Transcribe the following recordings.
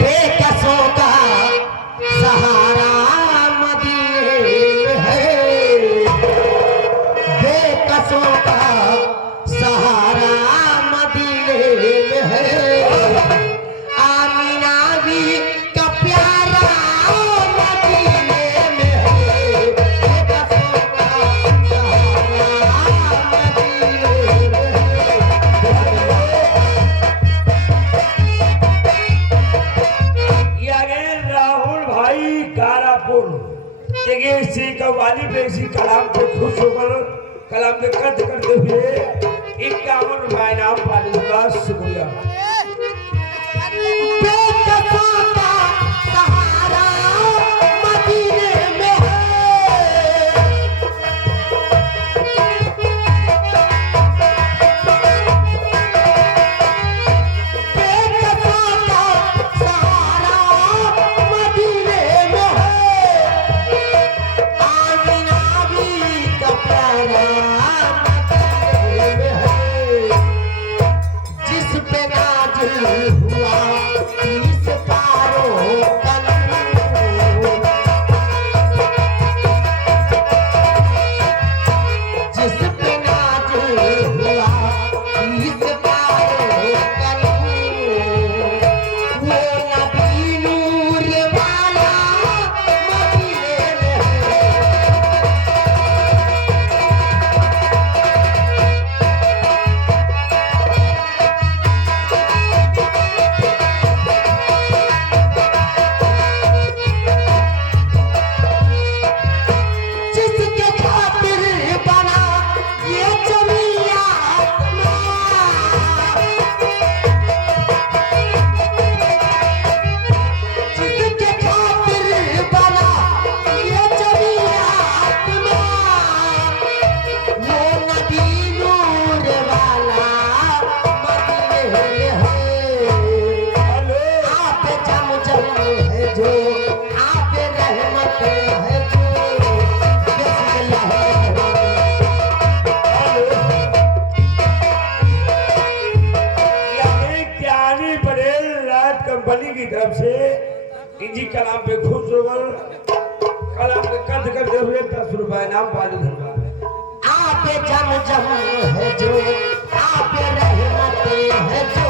बेकसों का सहारा मदीने में है, बेकसों का सहारा मदीने में है। आमीना भी का प्यारा मदीने में है, बेकसों का सहारा मदीने में ये आ गए राहुल भाई कारापुर। देखिए इसी कव्वाली पे इसी कलाम पे खुश होकर कलाम पे कद करते हुए 51 रुपए इनाम पाने का शुक्रिया। बेकसों का सहारा मदीने में है, बेकसों का सहारा मदीने में है। आमीना भी का प्यारा मदीने में है, जिस पे नाज़िल हुआ इस पारों का नूर, जिस पे नाज़िल हुआ इस पारों का नूर, वो नबी नूर वाला मदीने में है। जिसके खातिर बना ये जमीन आसमां, जिसके खातिर बना ये जमीन आसमां, वो नबी नूर वाला मदीने में है। आप जमजम है जो, आप रहमत है जो, बिस्मिल्लाह ज्ञानी पटेल राज कंपनी की तरफ से इसी कलाम पे खुश होकर कलाम पे कद करते हुए 10 रुपए इनाम पाने धन्यवाद। आप जमजम है जो, आप रहमत है जो,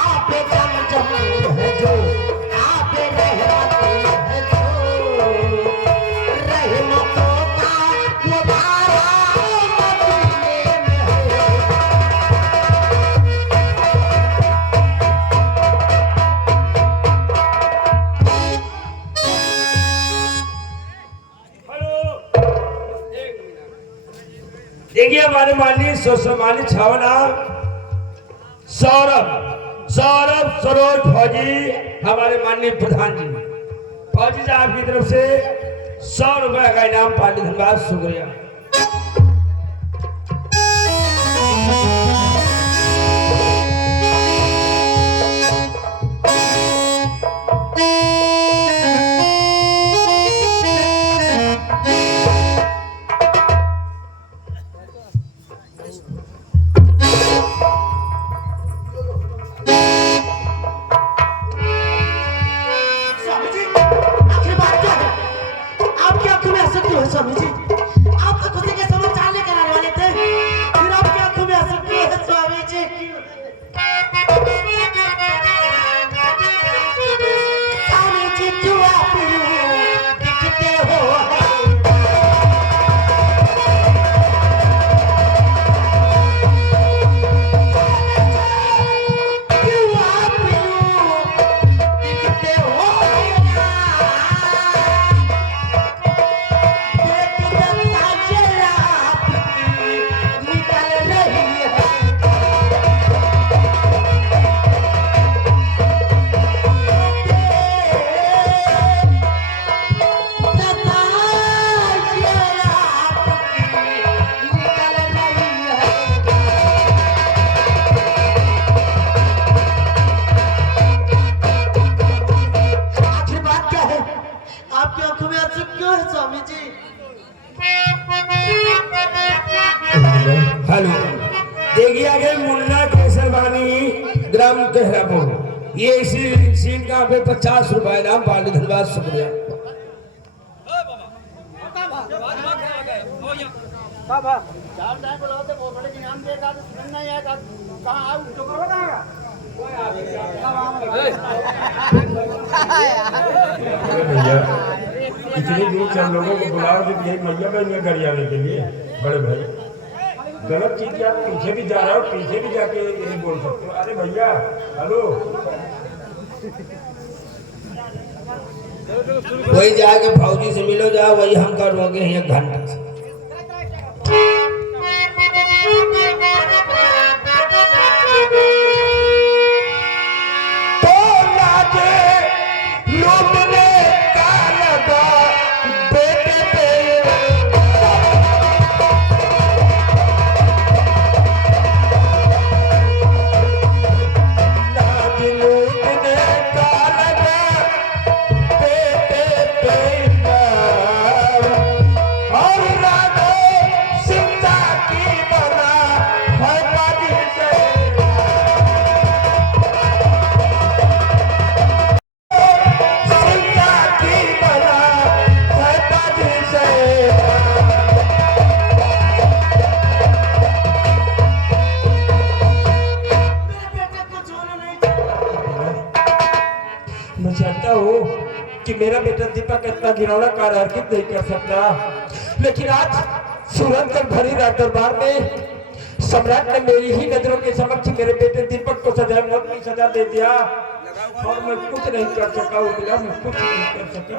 आप जमजम है जो, आप रहमत है जो, रहमतों का ये धारा मदीने में है। हेलो देखिए हमारे माननीय सम्मानित छावना सौरभ सौरभ सरोज फौजी, हमारे माननीय प्रधान जी फौजी साहब की तरफ से 100 रुपए का इनाम पाने धन्यवाद शुक्रिया। स्वामी जी, आखिर बात क्या है? आपकी आंखों में आंसू क्यों है स्वामी जी? आप तो खुशी के समाचार लेकर आने वाले थे, फिर आपकी आंखों में आंसू क्यों है स्वामी जी? स्वामी जी क्यों आप यूं दिखते हो? हेलो देखिए आगे मुन्ना केसरवानी ग्राम कहरापुर ये इसी सीट का पे 50 रुपए नाम पाली धन्यवाद शुक्रिया। भैया इतनी दूर से हम लोगों को बुलाओ कि यही मैया बहनिया घर आने के लिए बड़े भाई गलत चीज क्या पीछे भी जा रहा हो पीछे भी जाके ये बोल सकते हो। अरे भैया हेलो वही जाके फौजी से मिलो जाओ वही हम करोगे एक घंटा से। मैं चाहता हूँ कि मेरा बेटा दीपक इतना घिनौना कार्य हरकत नहीं कर सकता, लेकिन आज सुरंग भरी रात दरबार में सम्राट ने मेरी ही नजरों के समक्ष मेरे बेटे दीपक को सजा मौत की सजा दे दिया और मैं कुछ नहीं कर सका। उर्मिला मैं कुछ नहीं कर सका।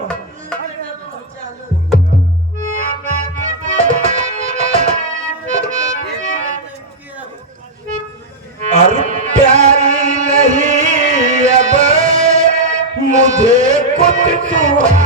और प्यारी नहीं अब मुझे कुछ सुहा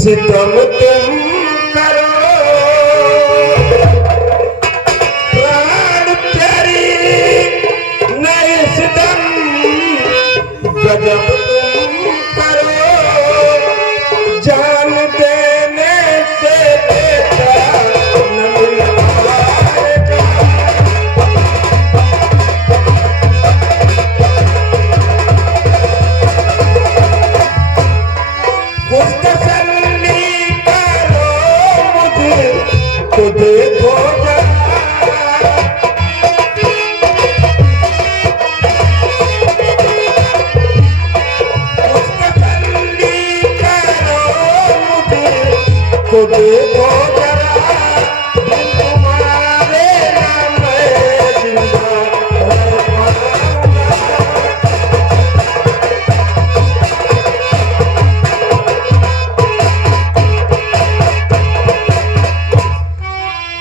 सितम तुम करो प्राण प्यारी नहीं सितम गजब तुम करो जान देने से बेटा न मिलवाएगा कुछ तसल्ली करो मुझे तो देखो कुछ तसल्ली करो मुझे तो देखो जरा तुम्हारे नाम मैं जिंदा रह पाऊंगा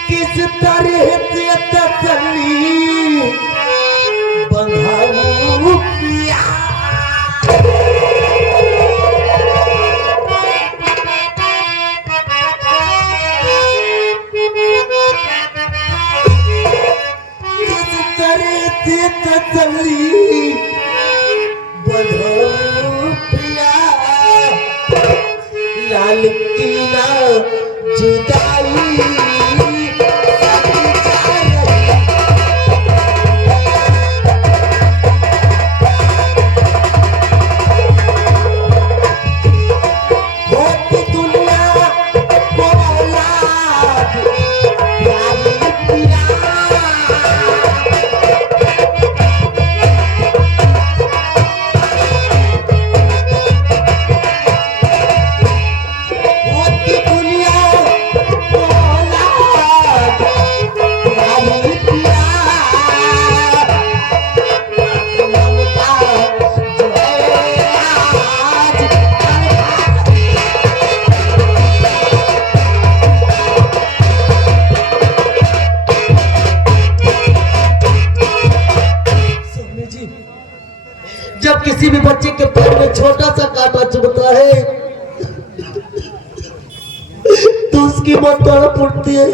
किस तरह से तसल्ली बंधाऊं पिया किस तरह से तसल्ली बंधाऊं पिया लाल किला जुदाई जब किसी भी बच्चे के पैर में छोटा सा कांटा चुभता है तो उसकी मौत तड़प उठती है।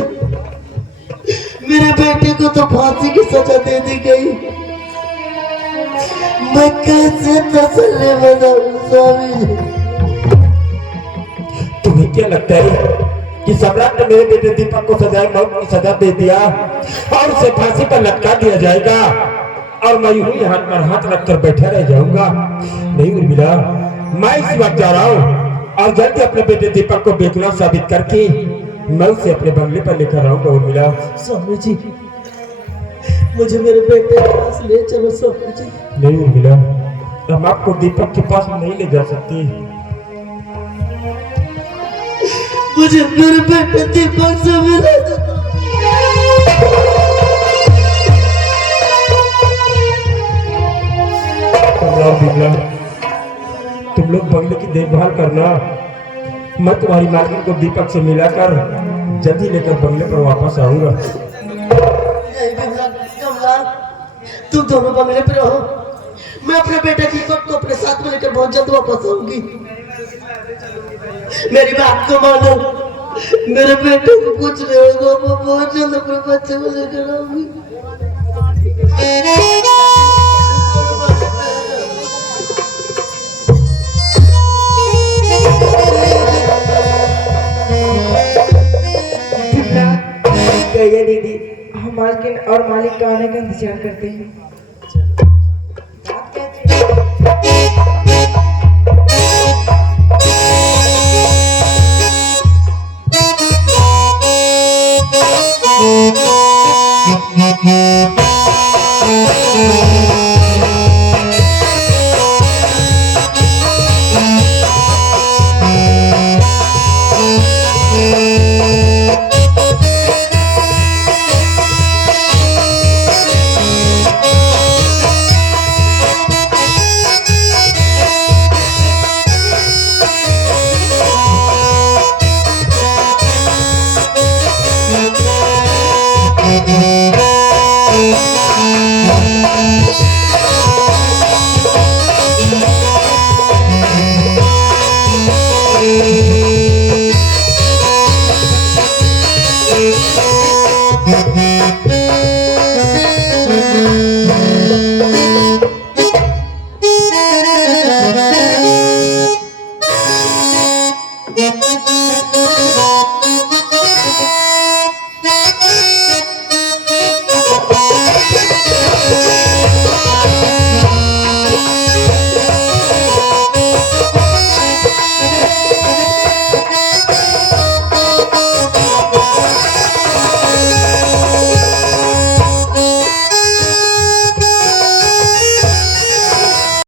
मेरे बेटे को तो फांसी की सजा दे दी गई। मैं कैसे तसल्ली बनाऊं स्वामी? तुम्हें क्या लगता है कि सम्राट ने मेरे बेटे दीपक को सजाए मौत की सजा दे दिया और उसे फांसी पर लटका दिया जाएगा और मैं यूं ही हाथ पर हाथ रखकर बैठा रह जाऊंगा? नहीं उर्मिला, मैं इस वक्त जा रहा हूँ और जल्दी अपने बेटे दीपक को बेगुनाह साबित करके मैं उसे अपने बंगले पर लेकर आऊंगा। उर्मिला, स्वामी जी मुझे मेरे बेटे के पास ले चलो स्वामी जी। नहीं उर्मिला, हम आपको दीपक के पास नहीं ले जा सकते। मुझे मेरे बेटे दीपक से मिला दो। तुम लोग बंगले की देखभाल करना, मैं तुम्हारी मालकिन को दीपक से मिलाकर जल्दी लेकर बंगले पर वापस आऊंगा। कमला, तुम दोनों बंगले पे रहो, मैं अपने बेटे दीपक को अपने साथ में लेकर बहुत जल्द वापस आऊंगी। मेरी बात को मानो, मेरे बेटे को कुछ नहीं होगा, मैं बहुत जल्द अपने बच्चे को लेकर आऊंगी। दीदी, हम मालकिन और मालिक का आने का इंतजार करते हैं।